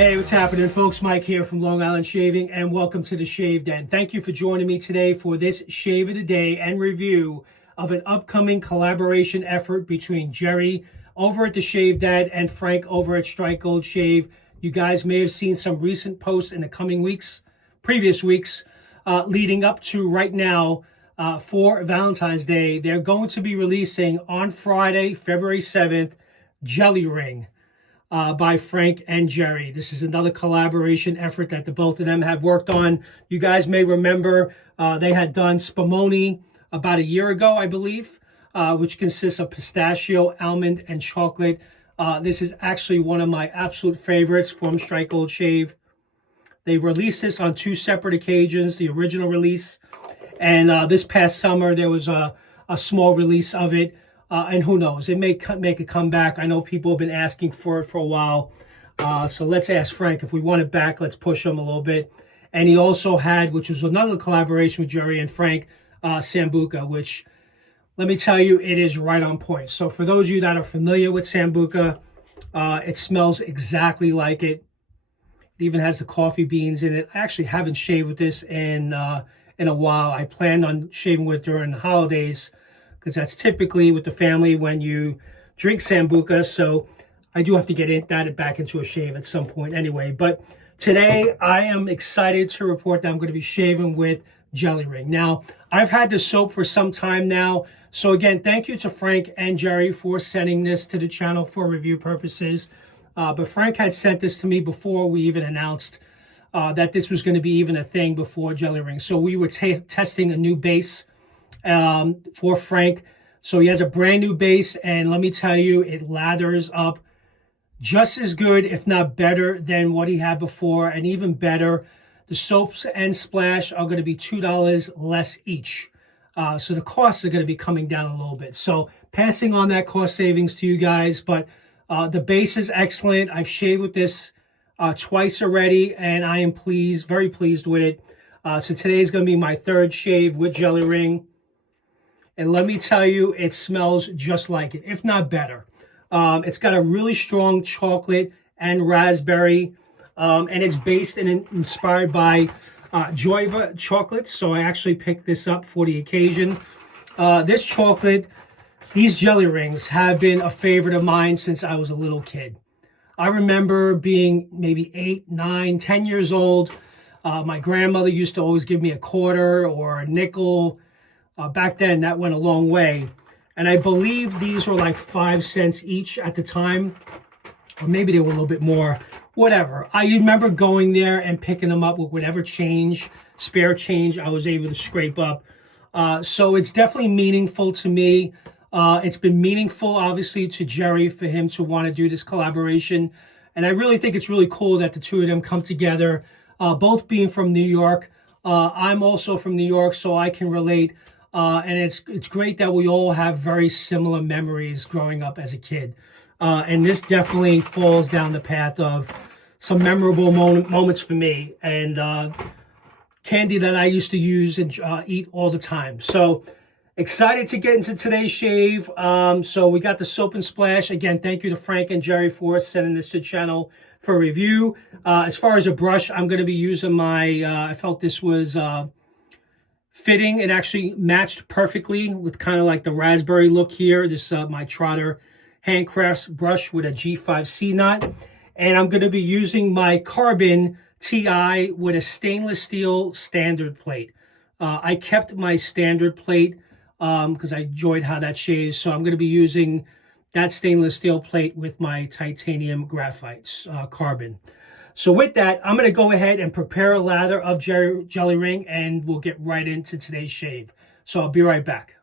Hey, what's happening, folks? Mike here from Long Island Shaving, and welcome to the Shave Den. Thank you for joining me today for this shave of the day and review of an upcoming collaboration effort between Jerry over at the Shave Dad and Frank over at Strike Gold Shave. You guys may have seen some recent posts in the coming weeks, previous weeks, leading up to right now for Valentine's Day. They're going to be releasing on Friday, February 7th, Jelly Ring. By Frank and Jerry. This is another collaboration effort that the both of them have worked on. You guys may remember they had done Spumoni about a year ago, I believe, which consists of pistachio, almond, and chocolate. This is actually one of my absolute favorites from Strike Gold Shave. They released this on two separate occasions, the original release, and this past summer there was a small release of it. And who knows, it may make a comeback. I know people have been asking for it for a while. So let's ask Frank if we want it back. Let's push him a little bit. And he also had, which was another collaboration with Jerry and Frank, Sambuca, which, let me tell you, it is right on point. So for those of you that are familiar with Sambuca, it smells exactly like it. It even has the coffee beans in it. I actually haven't shaved with this in a while. I planned on shaving with it during the holidays, because that's typically with the family when you drink Sambuca. So I do have to get that back into a shave at some point anyway. But today I am excited to report that I'm going to be shaving with Jelly Ring. Now, I've had this soap for some time now. So again, thank you to Frank and Jerry for sending this to the channel for review purposes. But Frank had sent this to me before we even announced that this was going to be even a thing before Jelly Ring. So we were testing a new base for Frank. So he has a brand new base, and let me tell you, it lathers up just as good, if not better, than what he had before, and even better. The soaps and splash are going to be $2 less each. So the costs are going to be coming down a little bit. So passing on that cost savings to you guys, but the base is excellent. I've shaved with this twice already, and I am pleased, very pleased with it. So today is going to be my third shave with Jelly Ring. And let me tell you, it smells just like it, if not better. It's got a really strong chocolate and raspberry, and it's based and inspired by Joyva chocolates. So I actually picked this up for the occasion. This chocolate, these Jelly Rings have been a favorite of mine since I was a little kid. I remember being maybe 8, 9, 10 years old. My grandmother used to always give me a quarter or a nickel. Back then, that went a long way. And I believe these were like 5 cents each at the time. Or maybe they were a little bit more. Whatever. I remember going there and picking them up with whatever change, spare change I was able to scrape up. So it's definitely meaningful to me. It's been meaningful, obviously, to Jerry for him to want to do this collaboration. And I really think it's really cool that the two of them come together, both being from New York. I'm also from New York, so I can relate. And it's great that we all have very similar memories growing up as a kid. And this definitely falls down the path of some memorable moments for me, and candy that I used to use and eat all the time. So excited to get into today's shave. So we got the soap and splash. Again, thank you to Frank and Jerry for sending this to the channel for review. As far as a brush, I'm going to be using my, I felt this was fitting. It actually matched perfectly with kind of like the raspberry look here. This my Trotter handcrafts brush with a G5C knot. And I'm going to be using my Carbon TI with a stainless steel standard plate. I kept my standard plate because I enjoyed how that shaves. So I'm going to be using that stainless steel plate with my titanium graphite Carbon. So with that, I'm going to go ahead and prepare a lather of Jelly Ring, and we'll get right into today's shave. So I'll be right back.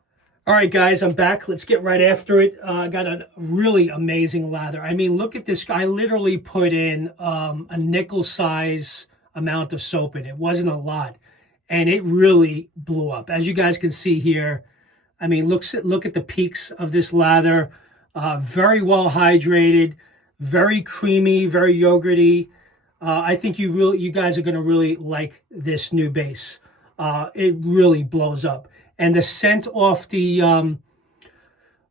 All right, guys, I'm back. Let's get right after it. I got a really amazing lather. I mean, look at this. I literally put in a nickel size amount of soap in it. It wasn't a lot, and it really blew up. As you guys can see here, I mean, look at the peaks of this lather. Very well hydrated, very creamy, very yogurty. I think you guys are going to really like this new base. It really blows up. And the scent off the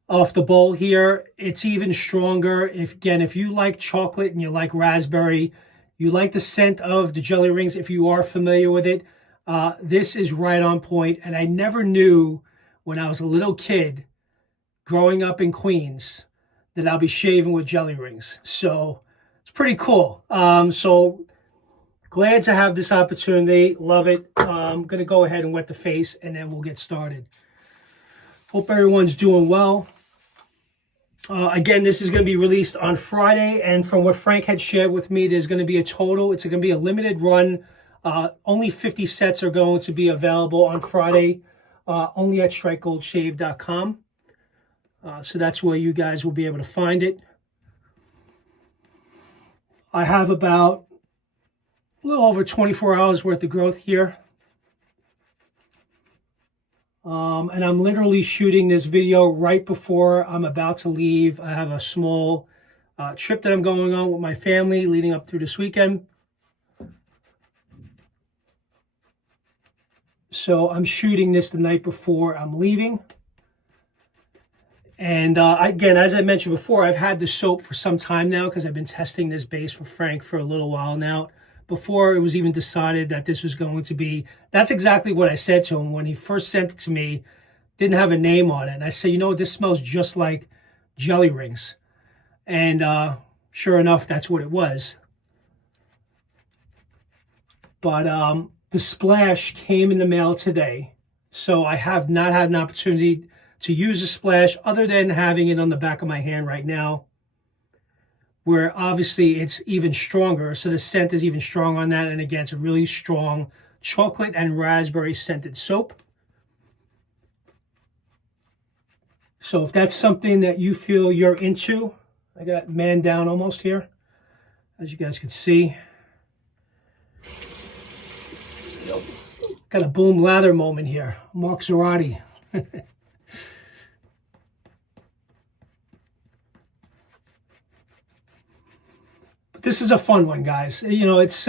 bowl here, it's even stronger. If you like chocolate and you like raspberry, you like the scent of the jelly rings, if you are familiar with it, this is right on point. And I never knew when I was a little kid growing up in Queens that I'll be shaving with jelly rings. So it's pretty cool. So glad to have this opportunity. Love it. I'm going to go ahead and wet the face and then we'll get started. Hope everyone's doing well. Again, this is going to be released on Friday, and from what Frank had shared with me, there's going to be a total. It's going to be a limited run. Only 50 sets are going to be available on Friday, only at strikegoldshave.com. So that's where you guys will be able to find it. I have about a little over 24 hours worth of growth here. And I'm literally shooting this video right before I'm about to leave. I have a small trip that I'm going on with my family leading up through this weekend. So I'm shooting this the night before I'm leaving. And again, as I mentioned before, I've had the soap for some time now because I've been testing this base for Frank for a little while now. Before it was even decided that this was going to be, that's exactly what I said to him when he first sent it to me. Didn't have a name on it. And I said, you know, this smells just like jelly rings. And sure enough, that's what it was. But the splash came in the mail today. So I have not had an opportunity to use the splash other than having it on the back of my hand right now, where obviously it's even stronger. So the scent is even strong on that. And again, it's a really strong chocolate and raspberry scented soap. So if that's something that you feel you're into, I got man down almost here, as you guys can see. Got a boom lather moment here. Mark Zarati. This is a fun one, guys. You know, it's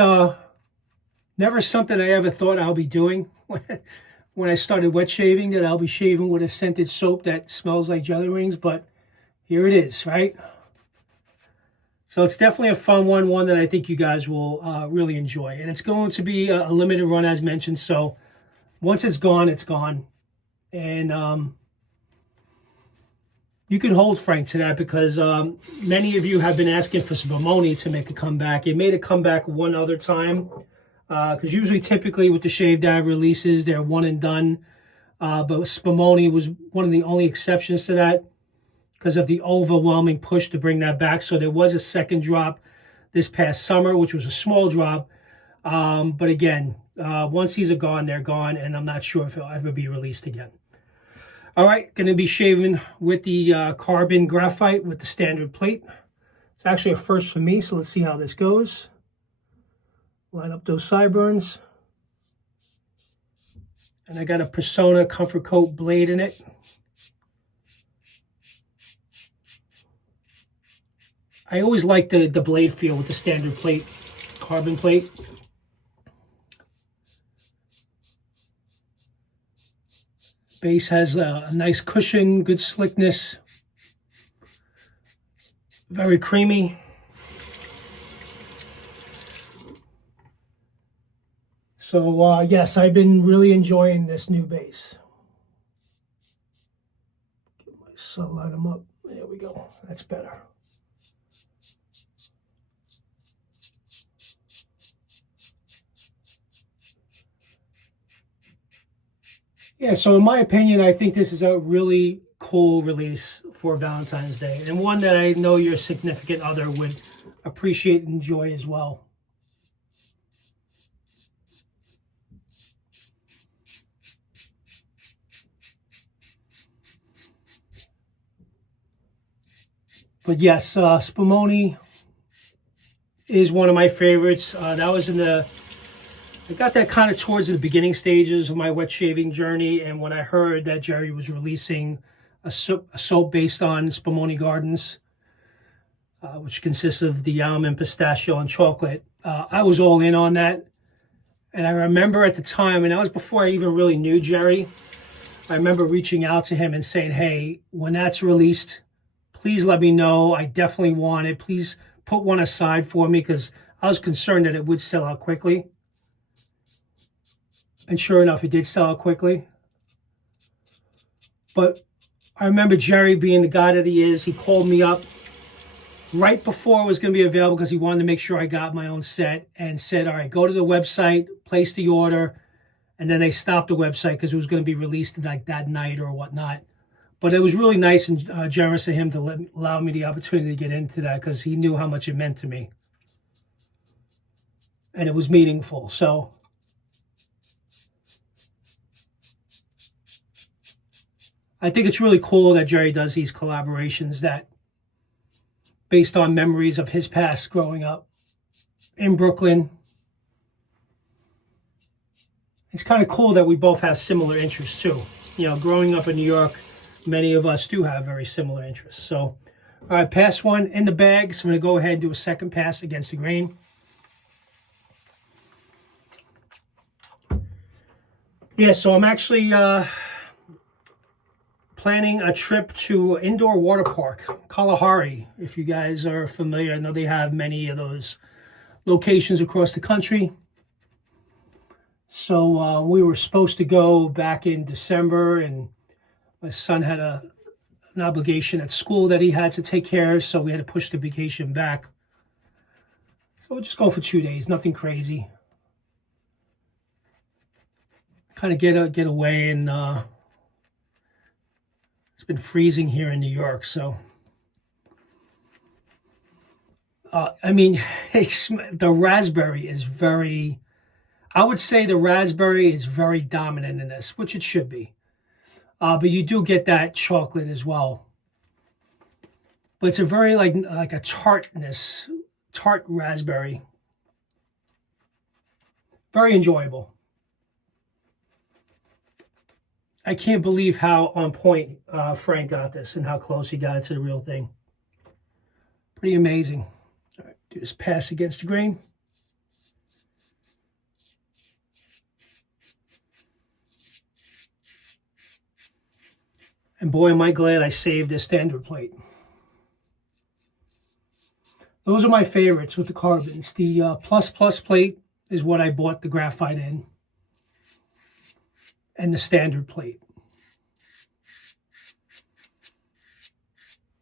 never something I ever thought I'll be doing when I started wet shaving, that I'll be shaving with a scented soap that smells like jelly rings, but here it is, right? So it's definitely a fun one that I think you guys will really enjoy. And it's going to be a limited run, as mentioned. So once it's gone, it's gone. And you can hold Frank to that because many of you have been asking for Spumoni to make a comeback. It made a comeback one other time because usually, typically with the Shave Dad releases, they're one and done. But Spumoni was one of the only exceptions to that because of the overwhelming push to bring that back. So there was a second drop this past summer, which was a small drop. But again, once these are gone, they're gone, and I'm not sure if it'll ever be released again. All right, going to be shaving with the carbon graphite with the standard plate. It's actually a first for me, so let's see how this goes. Line up those sideburns. And I got a Persona Comfort Coat blade in it. I always like the blade feel with the standard plate, carbon plate. Base has a nice cushion, good slickness, very creamy. So yes, I've been really enjoying this new base. Get my sunlight them up. There we go. That's better. Yeah, so in my opinion, I think this is a really cool release for Valentine's Day, and one that I know your significant other would appreciate and enjoy as well. But yes, Spumoni is one of my favorites. That was I got that kind of towards the beginning stages of my wet shaving journey, and when I heard that Jerry was releasing a soap based on Spumoni Gardens, which consists of the almond, pistachio, and chocolate, I was all in on that. And I remember at the time, and that was before I even really knew Jerry, I remember reaching out to him and saying, hey, when that's released, please let me know. I definitely want it. Please put one aside for me because I was concerned that it would sell out quickly. And sure enough, it did sell out quickly. But I remember Jerry being the guy that he is. He called me up right before it was going to be available because he wanted to make sure I got my own set and said, all right, go to the website, place the order. And then they stopped the website because it was going to be released like that night or whatnot. But it was really nice and generous of him to allow me the opportunity to get into that because he knew how much it meant to me. And it was meaningful. So I think it's really cool that Jerry does these collaborations that based on memories of his past growing up in Brooklyn. It's kind of cool that we both have similar interests too. You know, growing up in New York, many of us do have very similar interests. So, all right, pass one in the bag. So I'm going to go ahead and do a second pass against the grain. Yeah, so I'm actually planning a trip to indoor water park, Kalahari. If you guys are familiar, I know they have many of those locations across the country. So we were supposed to go back in December, and my son had an obligation at school that he had to take care of, so we had to push the vacation back. So we'll just go for 2 days, nothing crazy. Kind of get away, and it's been freezing here in New York, so I mean, the raspberry is very. I would say the raspberry is very dominant in this, which it should be. But you do get that chocolate as well. But it's a very like a tart raspberry. Very enjoyable. I can't believe how on point Frank got this and how close he got to the real thing. Pretty amazing. All right, do this pass against the grain. And boy, am I glad I saved this standard plate. Those are my favorites with the carbons. The plus plate is what I bought the graphite in. And the standard plate.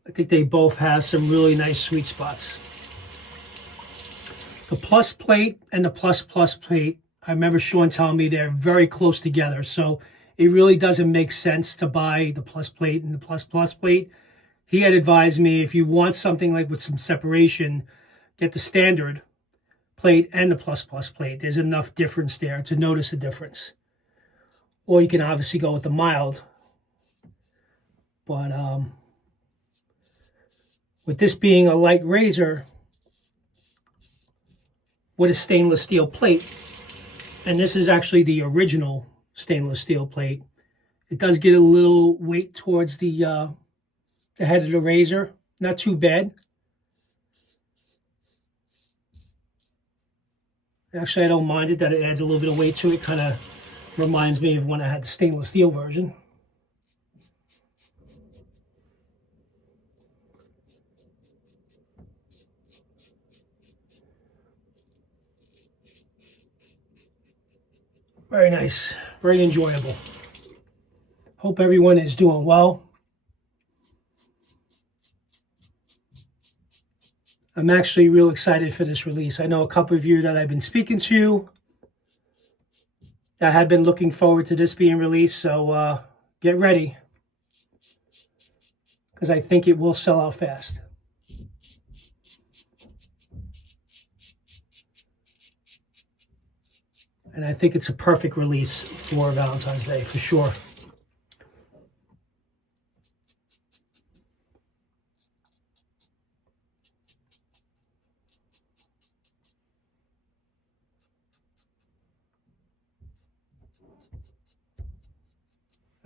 I think they both have some really nice sweet spots. The plus plate and the plus plate, I remember Sean telling me they're very close together. So it really doesn't make sense to buy the plus plate and the plus plate. He had advised me if you want something like with some separation, get the standard plate and the plus plate. There's enough difference there to notice a difference. Or you can obviously go with the mild. But with this being a light razor with a stainless steel plate, and this is actually the original stainless steel plate, it does get a little weight towards the head of the razor. Not too bad. Actually, I don't mind it that it adds a little bit of weight to it. Kind of reminds me of when I had the stainless steel version. Very nice, very enjoyable. Hope everyone is doing well. I'm actually real excited for this release. I know a couple of you that I've been speaking to that have been looking forward to this being released, so get ready, because I think it will sell out fast. And I think it's a perfect release for Valentine's Day, for sure.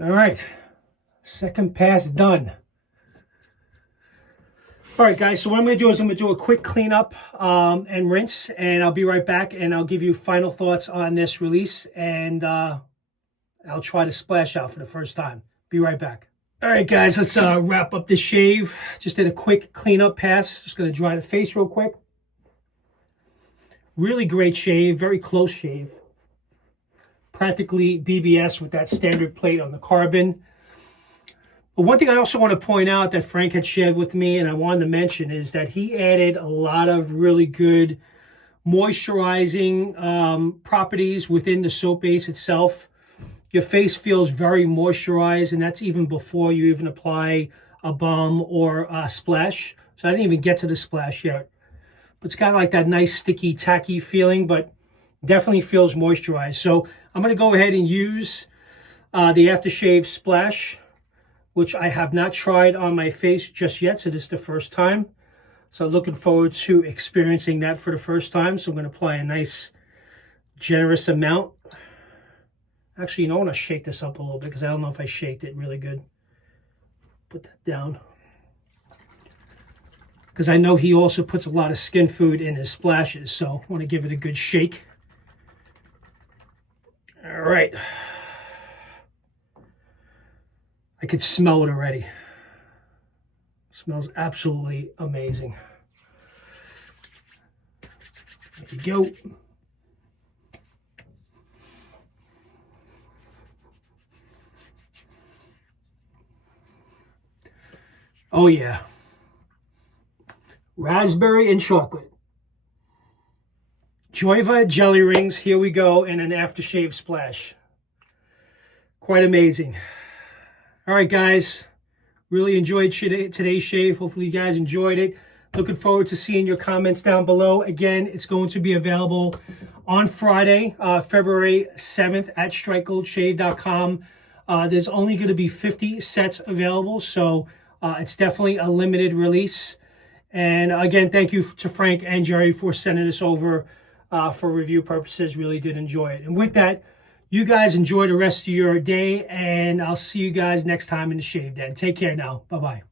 All right, second pass done. All right, guys, so what I'm going to do is I'm going to do a quick cleanup and rinse, and I'll be right back, and I'll give you final thoughts on this release, and I'll try to splash out for the first time. Be right back. All right, guys, let's wrap up this shave. Just did a quick cleanup pass. Just going to dry the face real quick. Really great shave, very close shave. Practically BBS with that standard plate on the carbon. But one thing I also want to point out that Frank had shared with me and I wanted to mention is that he added a lot of really good moisturizing properties within the soap base itself. Your face feels very moisturized, and that's even before you even apply a balm or a splash. So I didn't even get to the splash yet. But it's got like that nice sticky, tacky feeling, but definitely feels moisturized. So I'm going to go ahead and use the Aftershave Splash, which I have not tried on my face just yet. So this is the first time. So looking forward to experiencing that for the first time. So I'm going to apply a nice, generous amount. Actually, you know, I want to shake this up a little bit because I don't know if I shaked it really good. Put that down. Because I know he also puts a lot of skin food in his splashes, so I want to give it a good shake. All right. I could smell it already. Smells absolutely amazing. There you go. Oh yeah. Raspberry and chocolate. Joyva jelly rings, here we go, and an aftershave splash. Quite amazing. All right, guys. Really enjoyed today's shave. Hopefully you guys enjoyed it. Looking forward to seeing your comments down below. Again, it's going to be available on Friday, February 7th at strikegoldshave.com. There's only going to be 50 sets available, so it's definitely a limited release. And again, thank you to Frank and Jerry for sending this over for review purposes. Really did enjoy it. And with that, you guys enjoy the rest of your day, and I'll see you guys next time in the Shave Den. Take care now. Bye-bye.